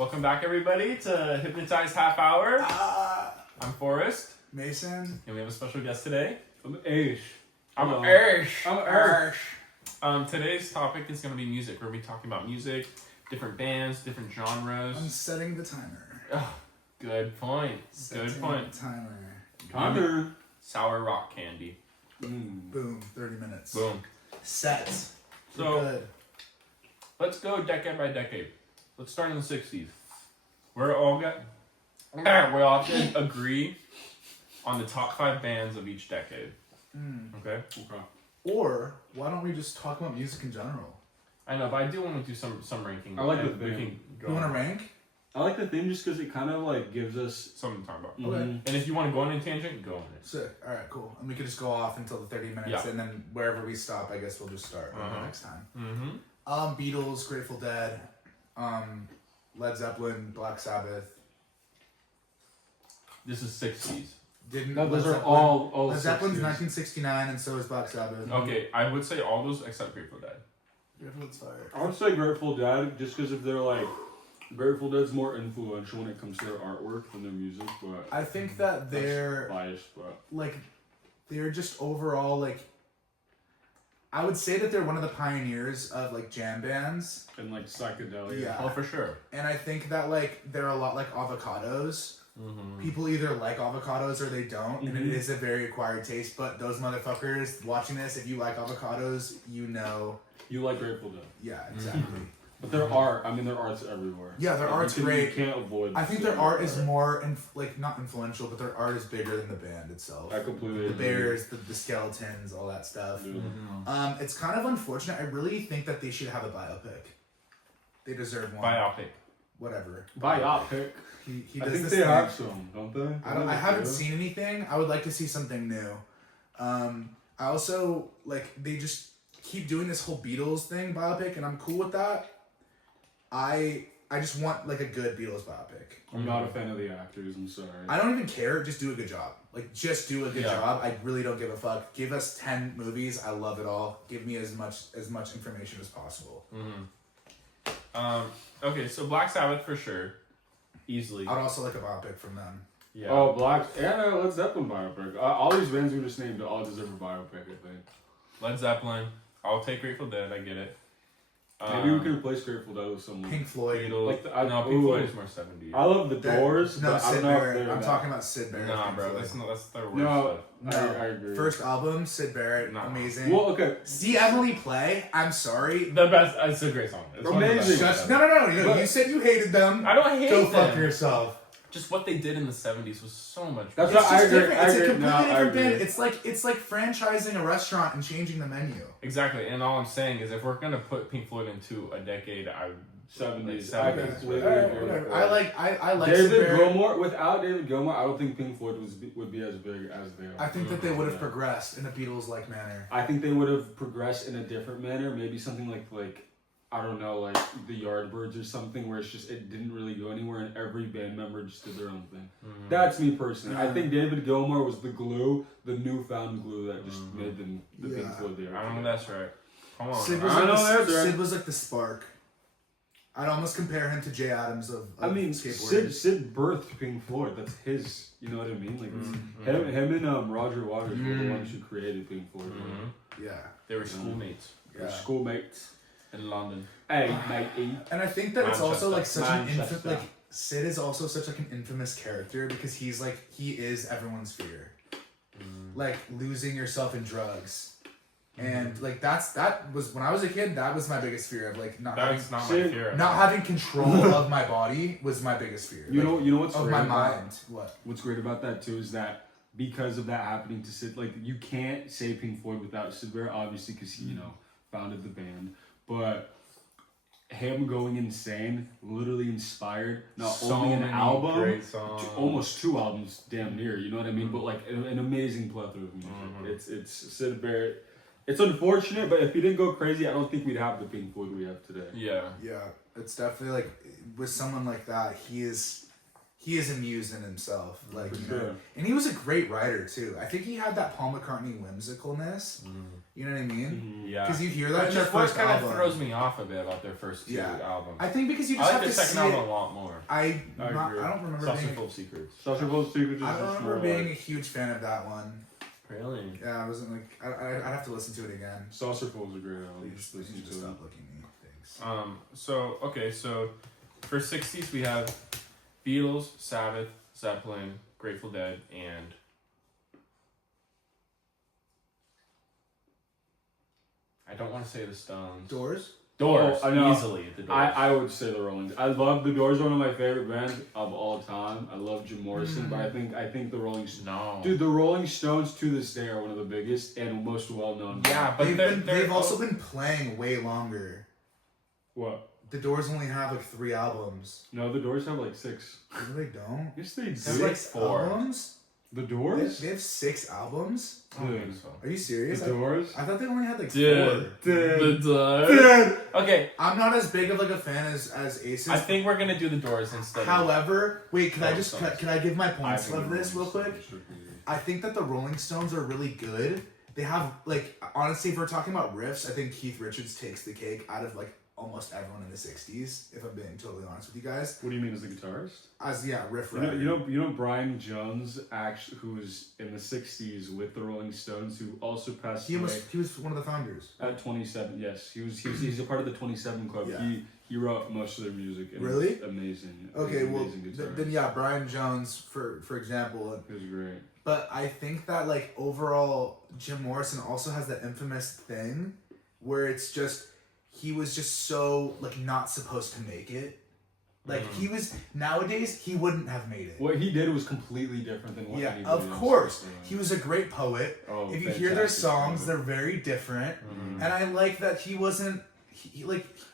Welcome back, everybody, to Hypnotized Half Hour. I'm Forrest. Mason. And we have a special guest today. I'm Aish. I'm Aish. Today's topic is going to be music. We're going to be talking about music, different bands, different genres. I'm setting the timer. Oh, good point. Good point. Timer. Sour rock candy. Boom. 30 minutes. Boom. Sets. So, Good. let's go decade by decade. Let's start in the 60s. We all can agree on the top 5 bands of each decade. Okay? Or why don't we just talk about music in general? I know, but I do want to do some ranking. I like the we theme. can go You want on. to rank? I like the theme just because it kind of like gives us Something to talk about. Okay. And if you want to go on a tangent, go on it. Sick. All right, cool. And we could just go off until the 30 minutes, Yeah. and then wherever we stop, I guess we'll just start next time. Mm-hmm. Beatles, Grateful Dead, Led Zeppelin, Black Sabbath. This is 60s. No, those are all Led Zeppelin's 60s. 1969, and so is Black Sabbath. Okay, I would say all those except Grateful Dead. Grateful Dead's fire. I would say Grateful Dead just because if they're like Grateful Dead's more influential when it comes to their artwork than their music, but I think that they're biased, but like they're just overall like I would say that they're one of the pioneers of like jam bands. and like psychedelia. Yeah. Oh, for sure. And I think that like they're a lot like avocados. People either like avocados or they don't, and it is a very acquired taste, but those motherfuckers watching this, if you like avocados, you know. You like Grateful Dead, Yeah, exactly. but their art. I mean, their art's everywhere. Yeah, their art's you great. You can't avoid. I think seeing their art is more like not influential, but their art is bigger than the band itself. I completely The agree. bears, the skeletons, all that stuff. Yeah. It's kind of unfortunate. I really think that they should have a biopic. They deserve one. Biopic. Whatever. Biopic. He I does think this they thing. have some, don't they? I haven't seen anything. I would like to see something new. I also like they just keep doing this whole Beatles thing biopic, and I'm cool with that. I just want like a good Beatles biopic. I'm not a fan of the actors. I'm sorry. I don't even care. Just do a good job. Like just do a good Yeah. job. I really don't give a fuck. Give us 10 movies. I love it all. Give me as much information as possible. Okay, so Black Sabbath for sure. Easily. I'd also like a biopic from them. Yeah. Oh, Black and Led Zeppelin biopic. All these bands we just named all deserve a biopic, I think. Led Zeppelin. I'll take Grateful Dead, I get it. Maybe we can replace Grateful Dead with someone. Pink Floyd. Beatles. Like no, Pink Floyd is more 70s. I love the Doors, No, but I Sid don't know if Barrett. they're I'm that. talking about Sid Barrett. Nah, Pink bro, Floyd. that's their worst No, stuff. I agree. First album, Sid Barrett, No. amazing. Well, okay. See Emily play. I'm sorry. The best. It's a great song. It's one of the Amazing. best Just, songs no. But- You said you hated them. I don't hate Go them. fuck yourself. Just what they did in the 70s was so much That's better. what I just agree. different. I It's a agree. completely No, I different agree. band. It's like franchising a restaurant and changing the menu. Exactly, and all I'm saying is if we're gonna put Pink Floyd into a decade, I 70s. Like I 70s. completely Alright, agree. whatever. I like Sid David Barrett. Gilmour. Without David Gilmour, I don't think Pink Floyd would be as big as they are. I think that they would have progressed in a Beatles-like manner. I think they would have progressed in a different manner. Maybe something like I don't know, like the Yardbirds or something, where it's just it didn't really go anywhere, and every band member just did their own thing. That's me personally. I think David Gilmour was the glue, the newfound glue that just made them the Pink Yeah. Floyd they are. I don't know that's right. Come on. Sid was, I like know the, that's right. Sid was like the spark. I'd almost compare him to Jay Adams of I mean, skateboarding. Sid birthed Pink Floyd. That's his. You know what I mean? Like him and Roger Waters were the ones who created Pink Floyd. Yeah. They were schoolmates They're Yeah. schoolmates. in London. Hey, matey. And I think that it's also like such an Manchester. like Sid is also such like an infamous character because he is everyone's fear. Like losing yourself in drugs. And like that was when I was a kid, that was my biggest fear of like not That's not my Sid- fear. not having control of my body was my biggest fear. You Like, know what's of great my about- mind. What? What's great about that too is that because of that happening to Sid, like you can't say Pink Floyd without Sid Barrett, obviously, because he founded the band, but him going insane literally inspired not So only an many album, great songs. almost 2 albums, damn near. You know what I mean? But like an amazing plethora of music. It's Sid Barrett. It's unfortunate, but if he didn't go crazy, I don't think we'd have the Pink Floyd we have today. Yeah. Yeah, it's definitely like with someone like that, he is he is a muse in himself. Like, For you know, sure. and he was a great writer too. I think he had that Paul McCartney whimsicalness. You know what I mean? Yeah. Because you hear that Which in their is what first kind album. of throws me off a bit about their first two Yeah. albums. I think because you I just like have their to second see album it. a lot more. I agree. don't remember Saucer being. Full of Secrets. Social Bowl Secrets is I don't just remember more being a like huge fan of that one. Really? Yeah, I wasn't like. I'd have to listen to it again. Saucerful is a great album. Please, Listen please just to it. stop looking at me. Thanks. So for 60s we have Beatles, Sabbath, Zeppelin, Grateful Dead, and I don't want to say the Stones. Doors. Doors, Oh, I know. easily the Doors. I would say the Rolling. I love the Doors. One of my favorite bands of all time. I love Jim Morrison, but I think the Rolling Stones. No. Dude, the Rolling Stones to this day are one of the biggest and most well known. Yeah, but They've also been playing way longer. What? The Doors only have like 3 albums. No, the Doors have like 6. No, they don't. Yes, they They do. have like 4. albums. The They Doors. have 6 albums. I don't think so. Are you serious? The Doors. I thought they only had like 4. The Doors. Okay, I'm not as big of like a fan as Aces. I think we're gonna do the Doors instead. However, wait, can I Rolling just Stones. can I give my I points think of the this real Rolling quick? Stones should be- I think that the Rolling Stones are really good. They have like honestly, if we're talking about riffs, I think Keith Richards takes the cake out of like almost everyone in the '60s. If I'm being totally honest with you guys, What do you mean as the guitarist? as riff You writer. know Brian Jones, actually, who was in the '60s with the Rolling Stones, who also passed he away was one of the founders. at 27. Yes, he's a part of the 27 Club. Yeah. He wrote most of their music. And Really? it was amazing. Okay, He's an well amazing guitarist. then yeah, Brian Jones for example. It was great. But I think that like overall, Jim Morrison also has that infamous thing where it's just he was just so like not supposed to make it. Like he was nowadays he wouldn't have made it. What he did was completely different than what Yeah, anybody of else courthe's. was doing. He was a great poet. Oh, If you hear their fantastic songs, poet. they're very different. And I like that he wasn't.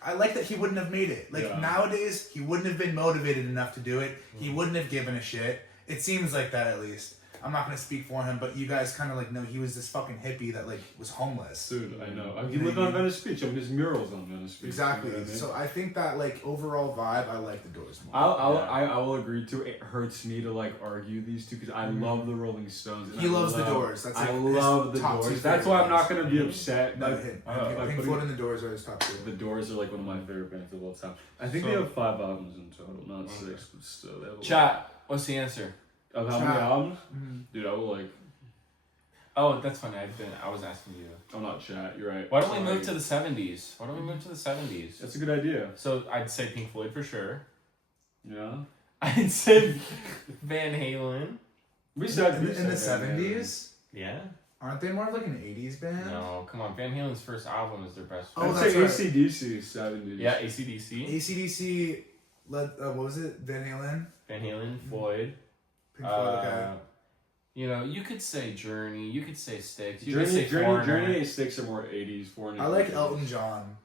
I like that he wouldn't have made it. Like Yeah. nowadays, he wouldn't have been motivated enough to do it. He wouldn't have given a shit. It seems like that at least. I'm not gonna speak for him, but you guys kind of like know he was this fucking hippie that like was homeless. Dude, I know. He lived on Venice Beach. I mean, his murals on Venice Beach. Exactly. You know what I mean? So I think that like overall vibe, I like the Doors more. I will agree too. It hurts me to like argue these two because I love the Rolling Stones. And He I loves the love- Doors. That's like I his love the top two Doors. That's why I'm not gonna be favorites. upset. No, Like, Pink like Floyd putting- and the Doors are his top 2. the Doors are like one of my favorite bands of all time. I think So- they have 5 albums in total, not 6, but still. They have a lot. Chat. What's the answer? Of how many Chat. albums? Dude, I will like. Oh, that's funny. I was asking you. I'm not chat. You're right. Why don't we Sorry. move to the 70s? Why don't we move to the 70s? That's a good idea. So I'd say Pink Floyd for sure. Yeah. I'd say Van Halen. We said In the 70s, Yeah. aren't they more of like an 80s band? No, come on. Van Halen's first album is their best. Oh, I'd that's say right. AC/DC 70s. Yeah, AC/DC. AC/DC led. What was it? Van Halen. Van Halen, Floyd. Pink Floyd. Okay. You know, you could say Journey. You could say Styx. You could say Journey Foreigner. and Styx are more 80s. Foreigner. I like Elton John.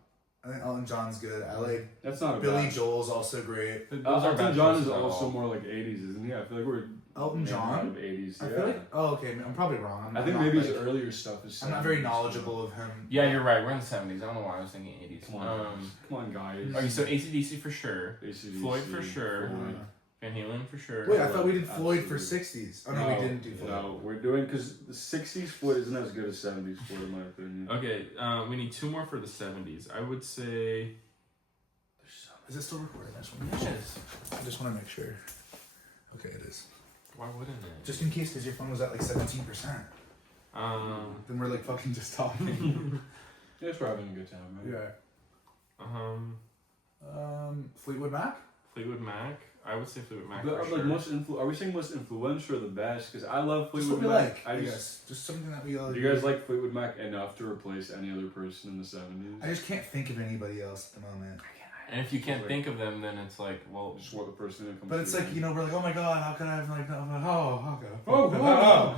I think Elton John's good. I like That's not a Billy bad. Joel's also great. Those are Elton bad John choices is at also all. more like 80s, isn't he? I feel like we're Elton maybe out John. of 80s. I Yeah. feel like. Oh, okay. I'm probably wrong. I think I'm maybe not, his like, earlier stuff is. I'm not very 70s, knowledgeable of him. Yeah, you're right. We're in the 70s. I don't know why I was thinking 80s. Come on, come on, guys. Okay, so AC/DC for sure. AC/DC, Floyd for sure. Floyd. Van Halen for sure. Wait, I thought we did Floyd for Absolutely. 60s. Oh no, we didn't do Floyd. No, we're doing because the 60s Floyd isn't as good as 70s Floyd, in my opinion. Okay, we need 2 more for the 70s. I would say. Is it still recording? I just want to make sure. Yes. I just want to make sure. Okay, it is. Why wouldn't it? Just in case, because your phone was at like 17%. Then we're like fucking just talking. Yes, we're having a good time, right? Fleetwood Mac. Fleetwood Mac. I would say Fleetwood Mac. But for like sure. are we saying most influential or the best? Because I love Just Fleetwood what we Mac. like. I guess just something that we all. Do you guys like Fleetwood Mac enough to replace any other person in the 70s? I just can't think of anybody else at the moment. And if you can't think of them, then it's like, well, Just what the person that comes. But it's to like, mind. you know, we're like, oh my god, how can I have like, okay. Oh.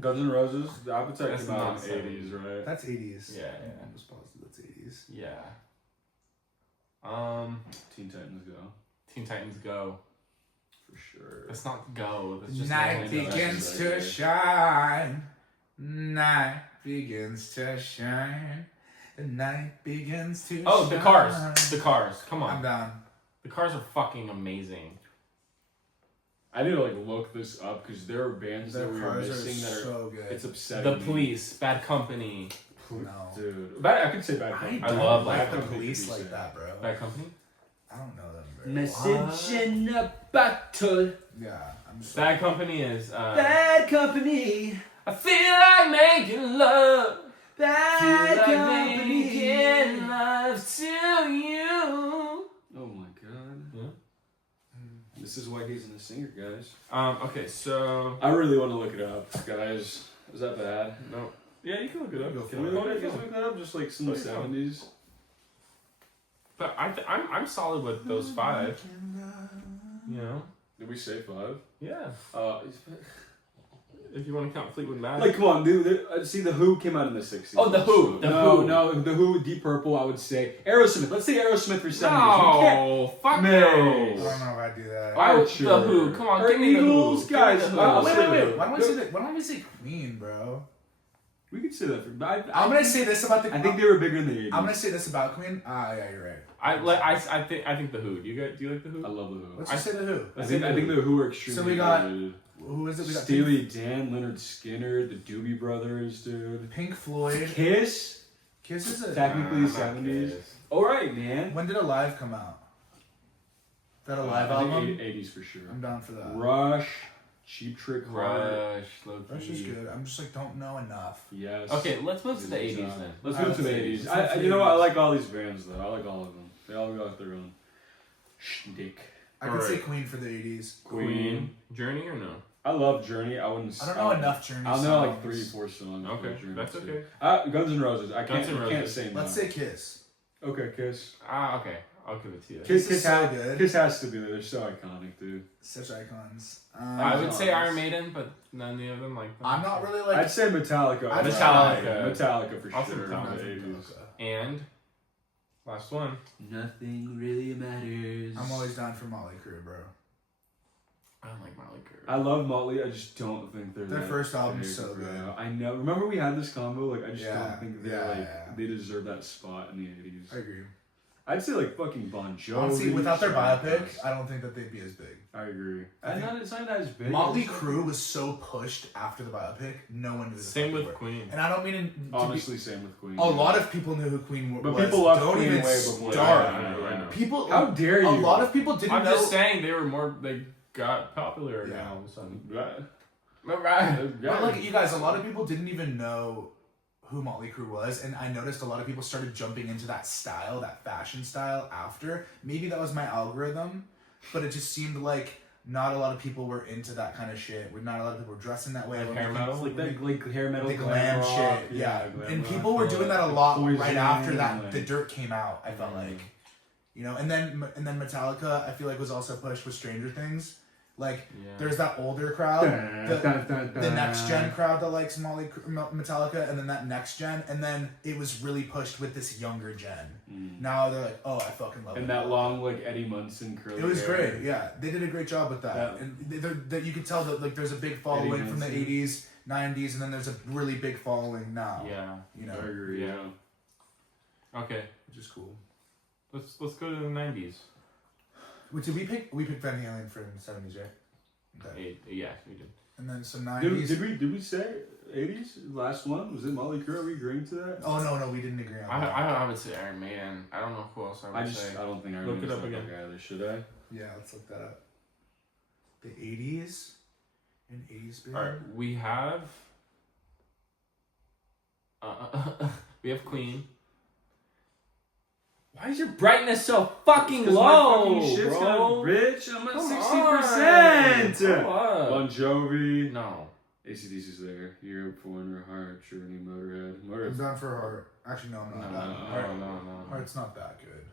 Guns N' Roses, the Appetite That's came out not in the 80s, right? That's 80s. Yeah, yeah. I'm just positive that's 80s. yeah. Teen Titans Go. Teen Titans Go. For sure. That's not Go. That's just Night Lonely Nights. begins That's to right. shine. Night begins to shine. The night begins to Oh, shine. the Cars. The Cars. Come I'm on. down. The Cars are fucking amazing. I need to like look this up because there are bands Their that we were cars are missing that are. so good. It's upsetting. The me. Police, Bad Company. No. Dude. I could say Bad I Company. don't love like Bad the Company, police like that, bro. Bad Company? I don't know them very well. Message in a battle. Yeah, I'm just Bad Company is. Bad Company. I feel like making love. Bad Feel like Company. making love to you. Oh my god. Yeah. This is why he's in the singer, guys. Okay, so. I really want to look it up, guys. Is that bad? No. Yeah, you can look it up. Go Can we look it up? Just like some Oh, yeah. 70s. But I'm solid with those 5. You know? Did we say 5? Yeah. Uh, If you want to count Fleetwood Mac. like, come on, dude. See, The Who came out in the 60s. Oh, The Who. The Who. No, The Who, Deep Purple, I would say. Aerosmith. Let's say Aerosmith for 70s. You can't. No, fuck No. I no. don't know if I do that. Alright, The Who. Come on, Or give me the Eagles, Who. guys. Give me the I'll Who. say the Who. Why don't we say Queen, bro? We could say that for. I'm gonna say this about the. I think they were bigger in the 80s. I'm gonna say this about Queen. Yeah, you're right. I think the Who. Do you like the Who? I love The Who. Let's just say the Who. I think the Who are extremely So we got- underrated. Who is it? We got Steely Dan, Leonard Skinner, the Doobie Brothers, dude. Pink Floyd. Kiss, Kiss is a. technically not 70s. Kiss. Alright, man. When did Alive come out? Is that a live I think album? 80s for sure. I'm down for that. Rush, Cheap Trick Heart. Rush, low Rush is key. good. I'm just like don't know enough. Yes. Okay, let's move to the Good 80s job. then. Let's Alright, move to the let's 80s. see. Let's You know what? I 80s. like all these bands though. I like all of them. They all got their own shtick. I could say Queen for the 80s. Queen. Journey or no? I love Journey. I wouldn't. I don't know enough Journey I'll know like songs. 3-4 songs. Okay, for Journey, that's too. okay. Guns N' Roses. I Guns can't. N' You can't Roses. say no. Let's say Kiss. Okay, Kiss. Okay. I'll give it to you. Kiss is so good. Kiss has to be there. They're so iconic, dude. Such icons. I would say Iron Maiden, but none of them like them. I'm not really I'd like. say Metallica. I'd Metallica for I'll say sure. Metallica. in the 80s. And last one. Nothing really matters. I'm always down for Motley Crue, bro. I don't like Motley Crue. I love Motley. I just don't think they're Their that first album's big, so bro. good. I know. Remember we had this combo. Like I just Yeah, don't think they're yeah, like yeah. they deserve that spot in the 80s. I agree. I'd say like fucking Bon Jovi. Honestly, without their Shawn biopic, Mendes. I don't think that they'd be as big. I agree. I think It's not as big. Motley It's- Crue was so pushed after the biopic, no one knew the Same fuck with they were. Queen. And I don't mean to be, Honestly, same with Queen. a lot of people knew who Queen was. But people loved don't Queen even way before start. that. I know. People, How dare you? A lot of people didn't I'm know. just saying they were more. They got popular Yeah. now all of a sudden. Right. Right. But like you guys, a lot of people didn't even know who Motley Crue was, and I noticed a lot of people started jumping into that style, that fashion style after. Maybe that was my algorithm, but it just seemed like not a lot of people were into that kind of shit. Not a lot of people were dressing that way. Like When hair we- metal? Like that, like hair metal, the glam rock, shit, yeah. glam And rock, people were doing that a lot Poison, right after that. like- The Dirt came out. I felt like, you know, and then Metallica, I feel like was also pushed with Stranger Things. Like Yeah. there's that older crowd, the next gen crowd that likes Metallica, and then that next gen, and then it was really pushed with this younger gen. Now they're like, oh, I fucking love it. And that long like Eddie Munson curly. It was hair. great, yeah. They did a great job with that, Yeah. and that you could tell that like there's a big following from the Manson. '80s, '90s, and then there's a really big following now. Yeah. You I know, agree. Yeah. Okay. which is cool. Let's go to the 90s. Wait, did we pick Van Halen for the '70s, right? Okay. Yeah, we did. And then so Did, '90s. did we say 80s? Last one was it Motley Crue? Are we agreeing to that? Oh no, we didn't agree on that. I would say Iron Maiden. I don't know who else I would say. I don't think I Look it up again. again. Either. Should I? Yeah, let's look that up. The '80s, an '80s band. All right, we have. We have Queen. Why is your brightness so fucking 'Cause low, my fucking shit's bro? got rich. I'm at Come 60%. on. Come on. Bon Jovi. No. ACDC's there. Europe, Foreigner, Heart, Journey, Motorhead. I'm Motorhead. down for Heart. Actually, no, I'm not. No, Heart, no. Heart's not that good.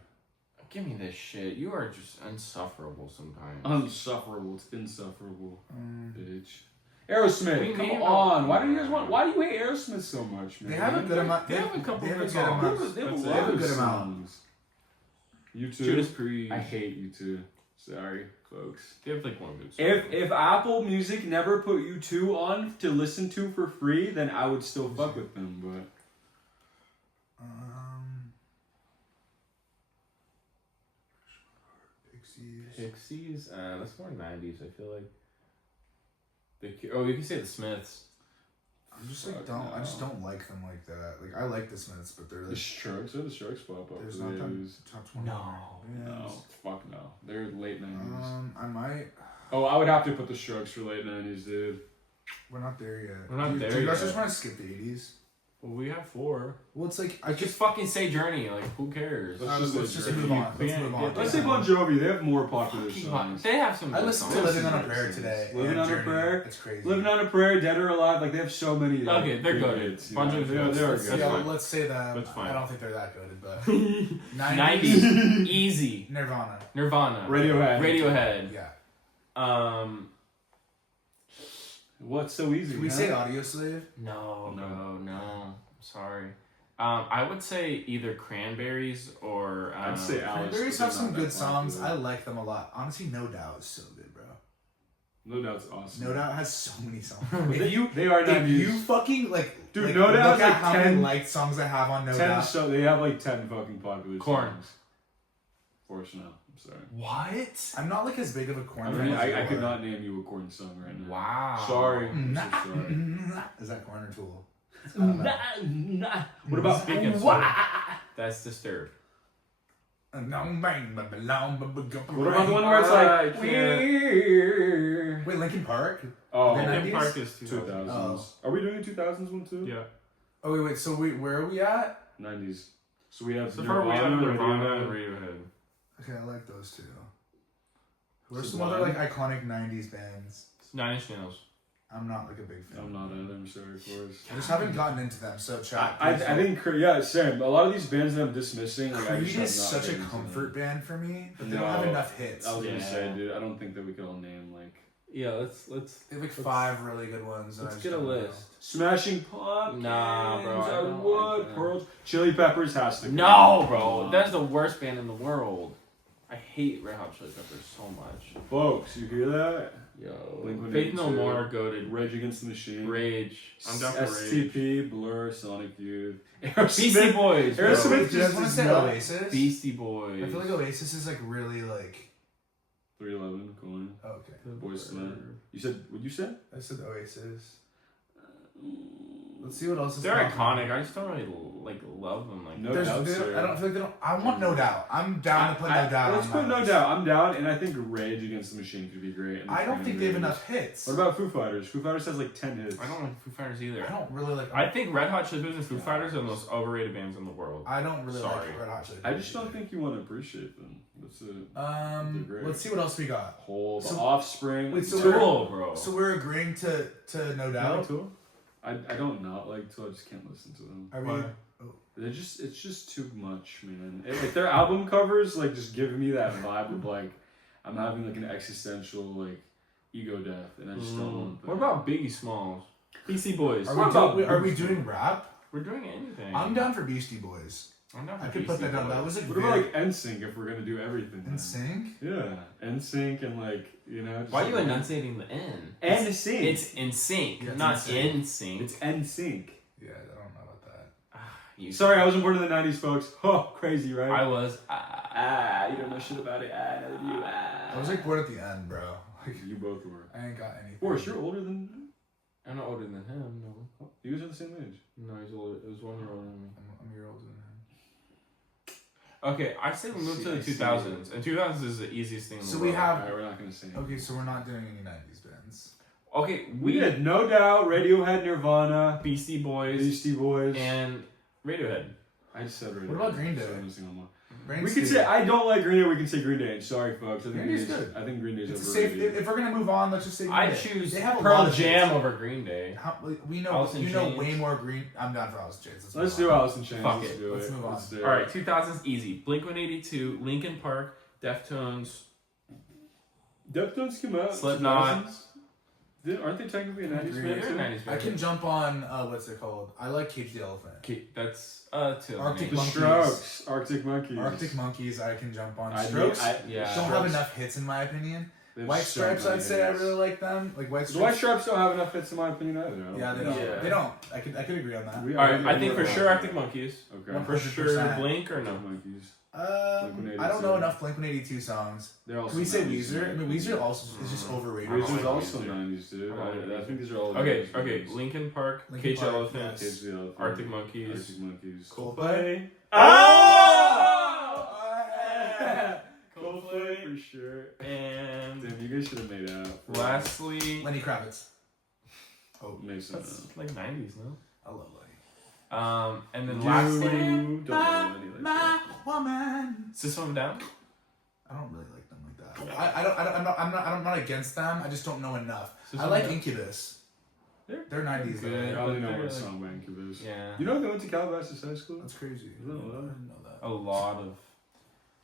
Give me this shit. You are just insufferable sometimes. Unsufferable. It's insufferable. Mm. Bitch. Aerosmith, We come named on. them. Why do you guys want? Why do you hate Aerosmith so much, man? They have a good amount. They have a couple They have a good good songs. amount. They have a That's it. lot They have a of good amount. songs. You too. Judas Priest. I hate you too. Sorry, folks. They have like one good song. If Apple Music never put you two on to listen to for free, then I would still fuck with them. But Pixies. Pixies, that's more 90s. I feel like. Oh, you can say the Smiths. I'm just like I just don't like them like that. Like I like the Smiths, but they're The like Strokes pop up. there's for not the 80s. top 20. No. No, fuck no. They're late 90s. I might. Oh, I would have to put the Strokes for late 90s, dude. We're not there yet. We're not do, there Do you guys yet. just want to skip the 80s? Well, we have 4. Well, it's like I just fucking say Journey. Like, who cares? Let's just move on. Let's Yeah, move on. yeah, Let's say Bon Jovi. They have more popular Fucking songs. They have some. I good listened to songs. Living on a Prayer today. Living and on a Journey. Prayer? It's crazy. Living on a Prayer, Dead or Alive, like they have so many. Like, Okay, they're good. hits, you Bon know. Jovi's They are good. good. That's fine. Let's say them. That's fine. I don't think they're that good, but 90s. Easy. Nirvana. Radiohead. Yeah. What's so easy? Can we huh? say Audio Slave? No. I'm sorry. I would say either Cranberries or. I'd say Alice. Cranberries but have they're some not good that songs. popular. I like them a lot. Honestly, No Doubt is so good, bro. No Doubt's awesome. No Doubt has so many songs. They are if 90s. you fucking like, Dude, like, No Doubt look has at like how 10 many liked songs I have on No 10 Doubt. so they have like 10 fucking popular Korn. songs. Fortunately, I'm sorry. What? I'm not like as big of a Korn I fan. mean, as you I could are. not name you a Korn song right now. Wow. Sorry. I'm so sorry. Is that Korn or Tool? I don't know. What about Speaking of what? That's Disturbed. What about the one where it's I like can't. Wait, Linkin Park? Oh, The Linkin 90s? Park is 2000s. Oh. Are we doing a 2000s one too? Yeah. Oh wait. So where are we at? 90s. So we have So far we have Nirvana and Radiohead. Radiohead. Okay, I like those two. Who are some Sublime. other like iconic '90s bands? 9 Inch Nails. I'm not like a big fan. I'm not either. I'm sorry, of course. I just haven't gotten into them. So chat. I think yeah, same. A lot of these bands that I'm dismissing, like I Creed just have is not such a been into comfort them. band for me, but they No. don't have enough hits. I was gonna Yeah. say, dude, I don't think that we could all name like Yeah, let's. They have like 5 really good ones. and I Let's just get a don't know. list. Smashing Pumpkins. Nah, bro, I I don't would. like that. Pearls. Chili Peppers has to. No, bro. That's the worst band in the world. I hate Red Hot Chili Peppers so much. Folks, you hear that? Yo. Blink-182. Faith No More, goated. Rage Against the Machine. Rage. I'm down for Rage. STP, Blur, Sonic Youth. Beastie Boys, bro. Aerosmith Wait, do you guys just want to is say not- Oasis? Beastie Boys. I feel like Oasis is like really like. 311, Coin. Oh, okay. Boys to Men. You said, what'd you say? I said Oasis. Let's see what else is. They're popping. iconic. I just don't really like love them like No that. doubt, They don't- sir. I don't feel like they don't. I want No Doubt. I'm down to put No Doubt. Let's on put my No list. Doubt. I'm down, and I think Rage Against the Machine could be great. and I don't think they have Cranberries. enough hits. What about Foo Fighters? Foo Fighters has like 10 hits. I don't like Foo Fighters either. I don't really like. I think Red Hot Chili Peppers and Foo Fighters are the most overrated bands in the world. I don't really Sorry. like Red Hot Chili I Peppers just don't either. think you want to appreciate them. That's it. They're great. Let's see what else we got. Whole, The So- Offspring. wait, so Tool, bro. So we're agreeing to No You Doubt. like Tool? I don't not like Tool. I just can't listen to them. Are we? Why? It's just too much, man. Like their album covers, like just give me that vibe of like I'm having like an existential like ego death, and I just don't want that. What about Biggie Smalls? Beastie Boys. Are we doing rap? We're doing anything. I'm down for Beastie Boys. I'm down for I could put Beastie that down. Boys. That was a What about like NSYNC if we're gonna do everything? in sync. Yeah, NSYNC and like you know. just Why are you like- enunciating the N? NSYNC? It's in sync, Yeah, it's not in in sync. It's NSYNC. Yeah, I don't know about that. You- Sorry, I wasn't born in the '90s, folks. Oh, crazy, right? I was. You don't know shit about it. Neither do you. I was like bored at the end, bro. Like You both were. I ain't got anything. Forrest, you're older than. I'm not older than him. No. You guys are the same age. No, he's older. It was 1 year older than me. I'm a year older than him. Okay, I say we move to the I see. 2000s, and 2000s is the easiest thing in the So world. we have. Alright, we're not gonna say. Okay, so we're not doing any '90s bands. Okay, We had No Doubt, Radiohead, Nirvana, Beastie Boys Beastie Boys. and Radiohead. I just said Radiohead. What about Green Day? So I'm missing one more. Brain We could State. say I don't like Green Day. We can say Green Day. Sorry, folks. I think Green Day's good. I think Green Day's It's a safe. overrated. If we're gonna move on, let's just say. Green I Day. choose They have a lot Pearl of Jam hits. over Green Day. We know. Alice in You know Chains. way more Green. I'm down for Alice in Chains. Let's move do on. Alice in Chains. Fuck Let's it. do Let's it. move on. Let's do it. All right, 2000s easy. Blink-182, Linkin Park, Deftones. Deftones came out. Slipknot. 2000s. Aren't they technically a 90s Green band? Day. They're too? 90s I band. can jump on. What's it called? I like Cage the Elephant. Okay, that's two. Arctic The Monkeys. Strokes. Arctic Monkeys. Arctic Monkeys. I can jump on. I Strokes Yeah. don't have enough hits in my opinion. They have White so Stripes, many I'd say I hits. really like them. Like White The White Stripes. Stripes don't have enough hits in my opinion either. I don't Yeah, they think. don't. Yeah. They don't. I could agree on that. We All right, are- I think for we are- sure Arctic Monkeys. Okay. For sure 100%. Blink or no? Monkeys. I don't know enough Blink-182 songs. They're also Can we say 90s, Weezer? I mean, Weezer also is just overrated. Weezer's like also Weezer. 90s, dude. I think these are all. Okay, 90s okay. movies. Linkin Park, Linkin Cage Park, Elephant, yes. Arctic Monkeys, Arctic Monkeys. Coldplay. Oh! Coldplay for sure. And Damn, you guys should have made out. lastly, Lenny Kravitz. Oh, Mason. that's like 90s, no? I love Lenny. And then lastly, Don't know any like that. Woman. System of a Down. I don't really like them like that. I'm not against them. I just don't know enough. System I of like a Down. Incubus. They're They're 90s though. good. I only know They're one like- song by Incubus. Yeah. You know they went to Calabasas High School? That's crazy. Is that a lot? I didn't know that. A lot of.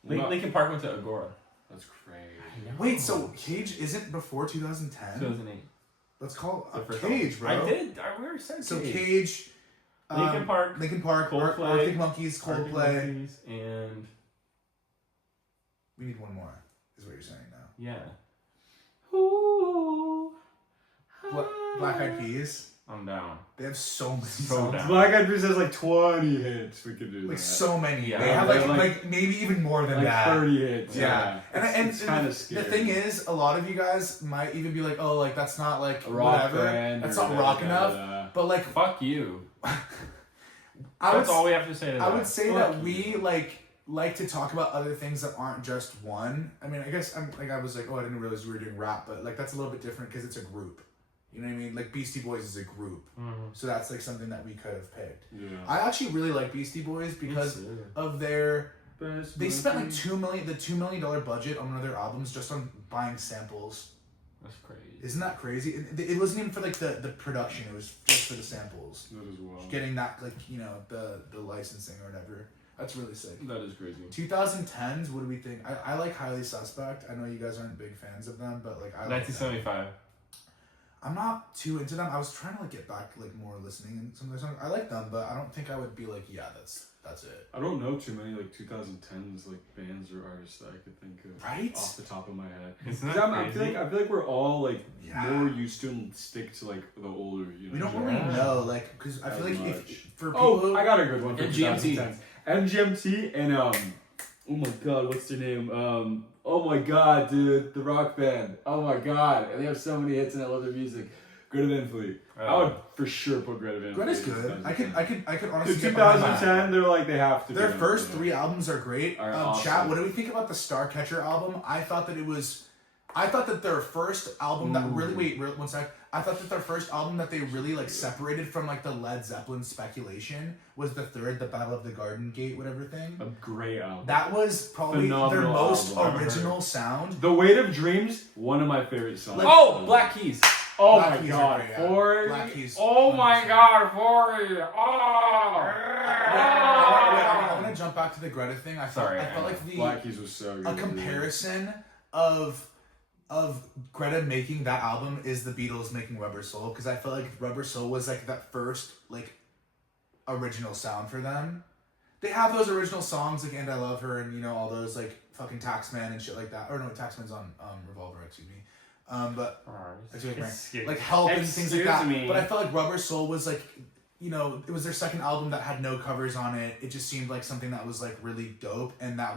Not- Linkin Park went to Agora. That's crazy. Wait, so Cage isn't before 2010? 2008. Let's call The first Cage, bro. album. I did. We already said So Cage. Cage, Linkin Park, Coldplay, Coldplay, Arctic Monkeys, Arctic Coldplay. Monkeys, and We need one more, is what you're saying now. yeah. Black Eyed Peas. I'm down. They have so many So songs. down. Black Eyed Peas has like 20 hits. We could do that. Like so many. Yeah. They have They're like maybe even more than like that. 30 hits. Yeah. And it's kind of the scary. thing is, a lot of you guys might even be like, oh, like that's not like A rock whatever. band That's or not rock enough. da-da-da. But like, Fuck you. I That's would, all we have to say to that. I would say Fuck that we like to talk about other things that aren't just one. I mean, I guess I was like, oh, I didn't realize we were doing rap, but like that's a little bit different because it's a group. You know what I mean? Like Beastie Boys is a group, so that's like something that we could have picked. Yeah. I actually really like Beastie Boys because of their. They spent like $2 million budget on one of their albums just on buying samples. That's crazy. Isn't that crazy? It wasn't even for like the production. It was just for the samples. That is wild. Getting that like the licensing or whatever. That's really sick. That is crazy. 2010s. What do we think? I like Highly Suspect. I know you guys aren't big fans of them, but like I like them. 1975. I'm not too into them. I was trying to like get back like more listening and some of their songs. I like them, but I don't think I would be like, yeah, that's it. I don't know too many like 2010s like bands or artists that I could think of Right? off the top of my head. Isn't 'Cause that I crazy? feel like we're all like Yeah. more used to and stick to like the older. You know. We don't genre. really know, like, because I feel As like much. if for people who, Oh, I got a good one for MGMT. 2010s. MGMT and oh my god, what's their name? Oh my god, dude, the rock band. Oh my god, and they have so many hits and I love their music. Greta Van Fleet. I would for sure put Greta Van Fleet. Greta's good. I could honestly The get behind that. 2010, they're like they have to. Their be first on, 3 albums are great. Are Chat, awesome. what do we think about the Starcatcher album? I thought that their first album that really one sec. I thought that their first album that they really like separated from like the Led Zeppelin Speculation was the third, the Battle of the Garden Gate, whatever thing. A great album. That was probably their Phenomenal most album. original sound. The Weight of Dreams, one of my favorite songs. Like- Oh, Black Keys. Oh Black my Keys are god, great, yeah. 40. Black Keys. Oh my god, 40. I Oh. want to jump back to the Greta thing. I felt like the Black Keys was so good. a comparison of Greta making that album is the Beatles making Rubber Soul, because I felt like Rubber Soul was like that first like original sound for them. They have those original songs like And I Love Her and all those like fucking Taxman and shit like that. Or no, Taxman's on Revolver, excuse me. But like Help and things like that. me. But I felt like Rubber Soul was like, it was their second album that had no covers on it. It just seemed like something that was like really dope, and that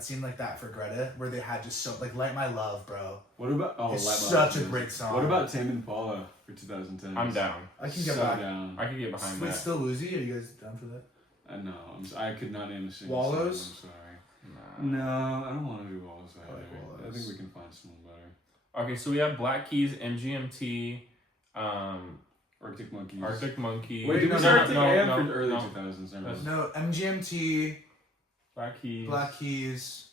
seemed like that for Greta, where they had just so like Light My Love, bro. What about It's Light My such Love a great song. What about Tame Impala for 2010? I'm down. I can get so back. down. I can get behind Sweet that. Still Woozy, are you guys down for that? No, I could not name a single Wallows? song, I'm sorry. Nah. No, I don't want to do Wallows either. like Wallows. I think we can find someone better. Okay, so we have Black Keys, MGMT, Arctic Monkeys. Arctic Monkey. Wait, no, was no, Arctic no, AM no, for early no. 2000s? Never mind. No, MGMT, Black Keys. Black Keys,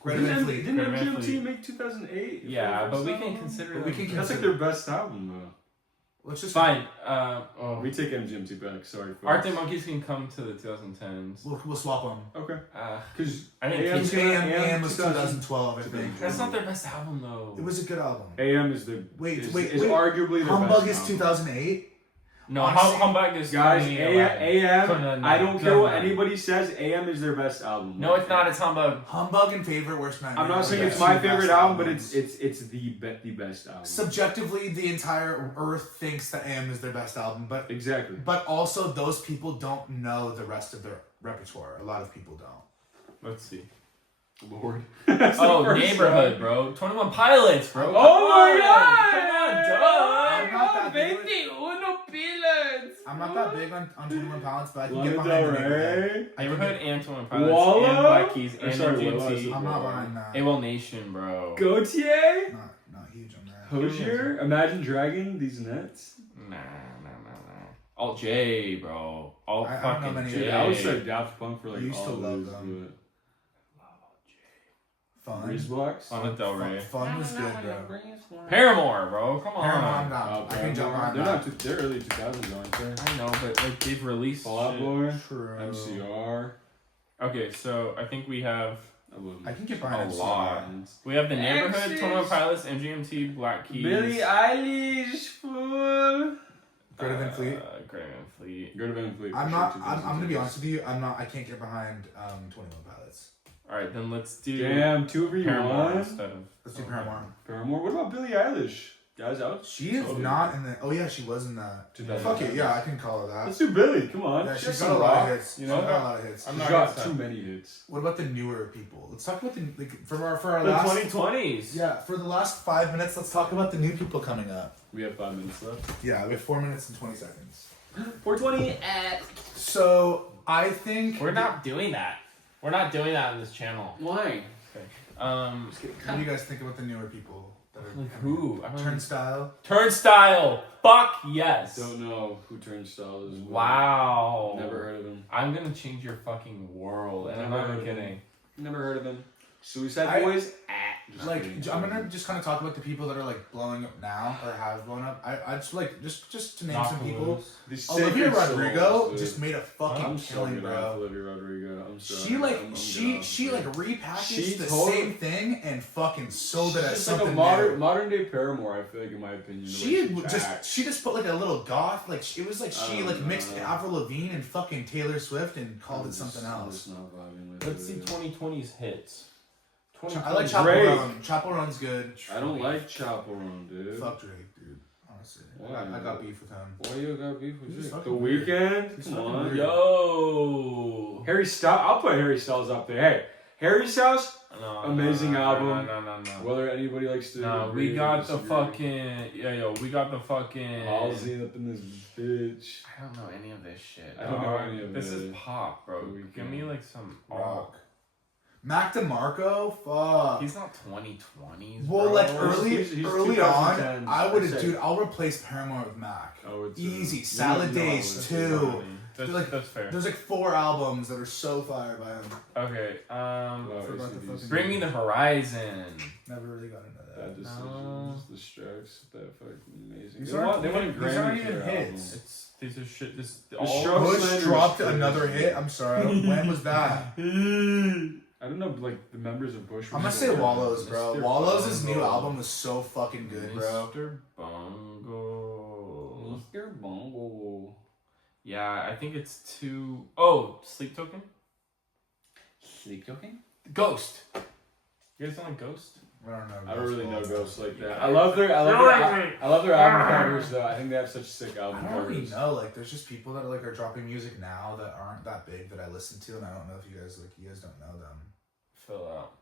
Greta Didn't Van Fleet. didn't Greta Van MGMT Fleet. make 2008? Yeah, but we First can album? consider But we them- can That's like their best album though. Let's just Fine. We take MGMT back. Sorry. folks. Arctic Monkeys can come to the 2010s. We'll swap them. Okay. I Because think AM was 2012, I think. that's not their best album though. It was a good album. AM is the Wait, is wait. arguably their Humbug best is album. 2008. No, Honestly, Humbug is Guys, 2011. AM. I don't care what 2009. anybody says. AM is their best album. No, it's not. It's Humbug. Humbug and Favorite Worst Nightmare. I'm not are saying the it's two my best favorite album, but albums. it's the best album. Subjectively, the entire Earth thinks that AM is their best album, but Exactly. also those people don't know the rest of their repertoire. A lot of people don't. Let's see. Lord. Oh, Neighborhood, bro. 21 Pilots, bro. Oh my God! God! Come on, I'm not dog! that big with- 21 Pilots! I'm not that big on 21 Pilots, but I can Lana get Del behind the Neighborhood. Rey. I can Neighborhood get- and 21 Pilots Walla? and Black Keys Or and sorry, Walla, MGMT. I'm not behind that. AWOL Nation, bro. Gautier. Not huge on that. Hosier. Imagine dragging these nets. Nah. Alt J, bro. Alt I don't know fucking many of J. Dude, I was like Daft Punk for like I used to all love those, them. but Fun. Breeze Blocks. Lana Del Rey. Fun was good, bro. Paramore, bro. Come on. Paramore, I'm not. I can jump Paramore. on They're that. not. They're early 2000s, aren't they? I know, but like they've released Fall Out shit. Boy. True. MCR. Okay, so I think we have I can get a behind MCR. lot. We have the Neighborhood, Exes. 21 Pilots, MGMT, Black Keys. Billie Eilish, fool. Greta Van Fleet. Greta Van Fleet. Greta Van Fleet. I'm for not. sure, I'm gonna be 2000s. honest with you. I can't get behind 21 Pilots. All right, then let's do Damn, two of you Paramore won. instead of. Let's do Paramore. Paramore. What about Billie Eilish? Guys out. She is not in the. Oh yeah, she was in that. 2000. Fuck it. Yeah, I can call her that. Let's do Billie. Come on. Yeah, She she's has got some a lot rock, of hits. You She's know, got a lot of hits. I'm she's not got gonna too say. many hits. What about the newer people? Let's talk about the for our The last. 2020s. Yeah, for the last 5 minutes, let's talk about the new people coming up. We have 5 minutes left. Yeah, we have 4 minutes and 20 seconds. 420 So I think We're not doing that. We're not doing that on this channel. Why? What do you guys think about the newer people that are Like coming who? up? Turnstile. Turnstile. Fuck yes. Don't know who Turnstile is. Wow. Never heard of him. I'm gonna change your fucking world, and I'm Never not heard even of him. kidding. Never heard of him. Suicide I- Boys? Just Like kidding. I'm gonna just kind of talk about the people that are like blowing up now or have blown up. I just like just to name some people. These Olivia sacred Rodrigo souls, dude. just made a fucking I'm so killing, good bro. off Olivia Rodrigo. I'm sorry. She like I'm she good like off repackaged She the totally- same thing and fucking sold it as She's like something a new. modern day Paramore, I feel like, in my opinion. the She way she just put like a little goth like it was like she I don't like mixed know. Avril Lavigne and fucking Taylor Swift and called I'm it something just- I'm else. just not vibing with Let's see it. 2020's hits. I like Chapel Drake. Run. Chapel Run's good. I don't like Chapel Run, dude. Fuck Drake, dude. Honestly, Why? I got beef with him. Why you got beef with He's Drake? The fucking weird. Weeknd? He's Come fucking on. weird. Yo. Harry Styles. I'll put Harry Styles up there. Hey, Harry Styles. No, Amazing album. No. Whether anybody likes to. No, agree we or got the disagree. fucking we got the fucking. Halsey up in this bitch. I don't know any of this shit. I don't know dog. any of This it. is pop, bro. The Give me like some Rock. Mac DeMarco, fuck. He's not 2020s. Well, bro. like He's early on, 2010s, I would I'd have, say. dude. I'll replace Paramore with Mac. Oh, it's Easy. you Salad know Days it's- too. That's, Like, that's fair. There's like 4 albums that are so fire by him. Okay. Wow, Forgot the ACDC. fucking- Bring me the horizon. Never really got into Bad that. decisions, the Strokes, that fucking amazing. These They aren't won- they won a even- these Grammy aren't for even their album. hits. It's these are shit. This The all. Strokes- Bush Slender's dropped crazy. another hit. I'm sorry. When was that? I don't know, like the members of Bush. I'm gonna say Wallows, bro. Mr. Wallows' new Bongo. album was so fucking good, bro. Mr. Bongo. Mr. Bongo. Yeah, I think it's too. Oh, Sleep Token. Sleep Token? Ghost. You guys don't like Ghost? I don't know. I don't really know Wallows. ghosts like that. I love their album covers though. I think they have such sick album I don't really covers. know. Like, there's just people that are like are dropping music now that aren't that big that I listen to, and I don't know if you guys don't know them. Fill out.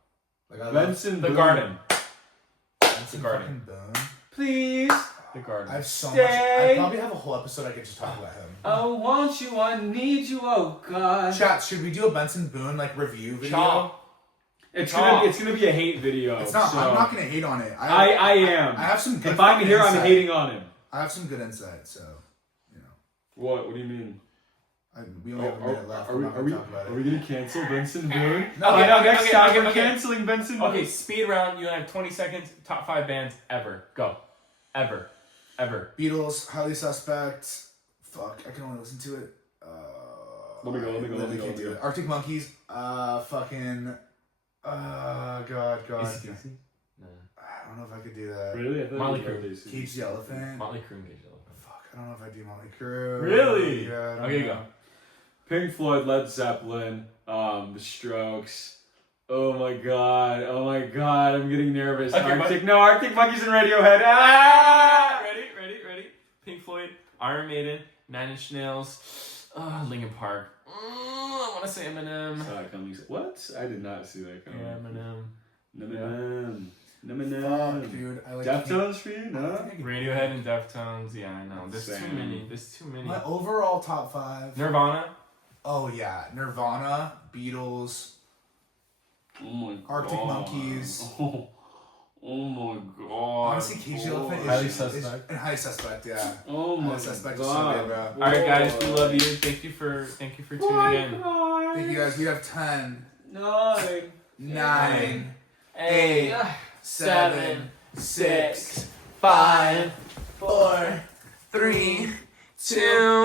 Like, I love Benson The Boone. Garden. Benson The Garden. fucking Boone. Please. The Garden. I have so Stay. much. I probably have a whole episode I could just talk about him. I want you, I need you, oh God. Chat, should we do a Benson Boone like review video? Chop. It's Chop. gonna be a hate video. It's not. So I'm not gonna hate on it. I am. I have some good. If I'm fucking here, I'm insight. hating on him. I have some good insight, so you know. What? What do you mean? We only have a minute left. Are I'm not gonna we talk about are it. we gonna cancel Benson Boone? No, Okay, okay, next okay, time okay, we're okay. canceling Benson Boone. Okay, speed round. You have 20 seconds. Top 5 bands ever. Go. Ever. Beatles, Highly Suspect. Fuck, I can only listen to it. Let me go, let me I go, really let me go, can't let me do go. it. Arctic Monkeys. Fucking. God. AC/DC? No. I don't know if I could do that. Really? I thought Molly you loved Crew. AC/DC. Cage the Elephant. Motley Crue and Cage the Elephant. Fuck, I don't know if I do Motley Crue. Really? Yeah. I don't Okay, know. go. Pink Floyd, Led Zeppelin, The Strokes. Oh my god, I'm getting nervous. Okay, Arctic Monkeys and Radiohead. Ah! Ready? Pink Floyd, Iron Maiden, 9 Inch Nails, Linkin Park. I want gonna say Eminem. Saw it coming. What? I did not see that coming. Yeah, Eminem. Eminem. Fuck, Eminem. dude. I like Deftones for you? No? Radiohead and Deftones. Yeah, I know. There's too Same. many. There's too many. My overall top 5. Nirvana. Oh yeah, Nirvana, Beatles, Oh my god. Arctic Monkeys. Oh my god. Honestly, Cage the Elephant is Highly just- is- Suspect. and Highly Suspect, yeah. Oh my Highly Suspect is so god. good, bro. All right, guys. We love you. Thank you for tuning in. Thank you guys. We have 10, 9. 9, 8, 7, 6, 5, 4, 3, 2.